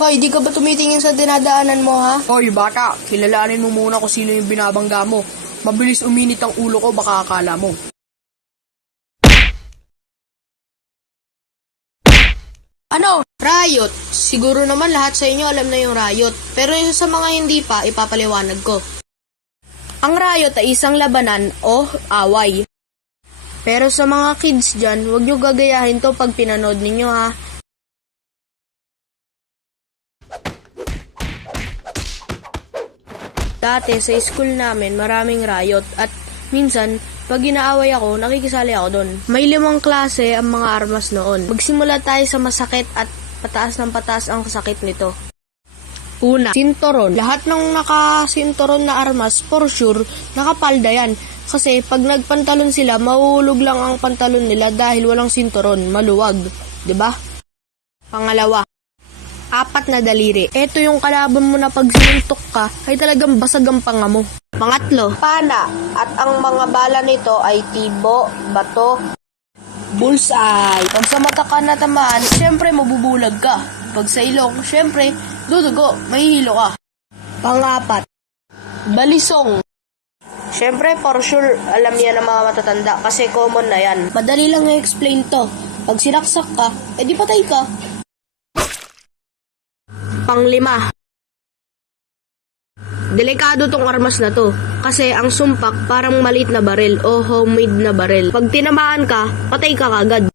Hoy, di ka ba tumitingin sa dinadaanan mo, ha? Hoy, bata, kilalanin mo muna kung sino yung binabangga mo. Mabilis uminit ang ulo ko, baka akala mo. Ano? Riot. Siguro naman lahat sa inyo alam na yung riot. Pero yung sa mga hindi pa, ipapaliwanag ko. Ang riot ay isang labanan o away. Pero sa mga kids dyan, huwag nyo gagayahin to pag pinanood ninyo, ha. Dati sa school namin maraming riot at minsan pag inaaway ako, nakikisali ako doon. May 5 klase ang mga armas noon. Magsimula tayo sa masakit at pataas ng pataas ang sakit nito. Una, sinturon. Lahat ng nakasinturon na armas, for sure, nakapalda yan. Kasi pag nagpantalon sila, mahuhulog lang ang pantalon nila dahil walang sinturon, maluwag. 'Di ba? Pangalawa, 4 na daliri. Ito yung kalaban mo na pag sinuntok ka, ay talagang basag ang panga mo. Pangatlo, pana. At ang mga bala nito ay tibo, bato, bullseye. Pag sa mata ka natamaan, syempre mabubulag ka. Pag sa ilong, syempre, dudugo, mahihilo ka. Pang-4, balisong. Syempre, for sure, alam yan ng mga matatanda kasi common na yan. Madali lang i-explain to. Pag sinaksak ka, edi patay ka. Pang-5, delikado tong armas na to kasi ang sumpak parang maliit na baril o homemade na baril. Pag tinamaan ka, patay ka kagad.